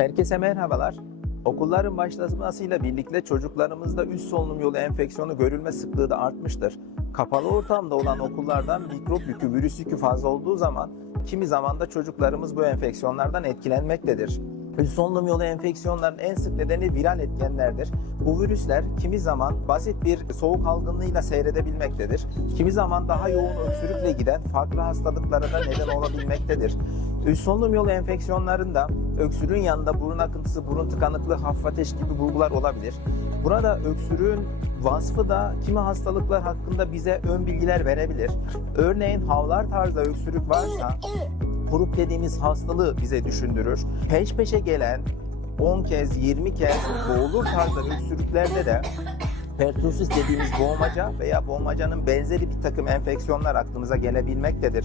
Herkese merhabalar. Okulların başlamasıyla birlikte çocuklarımızda üst solunum yolu enfeksiyonu görülme sıklığı da artmıştır. Kapalı ortamda olan okullardan mikrop yükü, virüs yükü fazla olduğu zaman kimi zaman da çocuklarımız bu enfeksiyonlardan etkilenmektedir. Üst solunum yolu enfeksiyonlarının en sık nedeni viral etkenlerdir. Bu virüsler kimi zaman basit bir soğuk algınlığıyla seyredebilmektedir. Kimi zaman daha yoğun öksürükle giden farklı hastalıklara da neden olabilmektedir. Üst solunum yolu enfeksiyonlarında öksürüğün yanında burun akıntısı, burun tıkanıklığı, hafif ateş gibi bulgular olabilir. Burada öksürüğün vasfı da kimi hastalıklar hakkında bize ön bilgiler verebilir. Örneğin havlar tarzda öksürük varsa grup dediğimiz hastalığı bize düşündürür. Peş peşe gelen 10 kez, 20 kez boğulur tarzda öksürüklerde de pertussis dediğimiz boğmaca veya boğmacanın benzeri bir takım enfeksiyonlar aklımıza gelebilmektedir.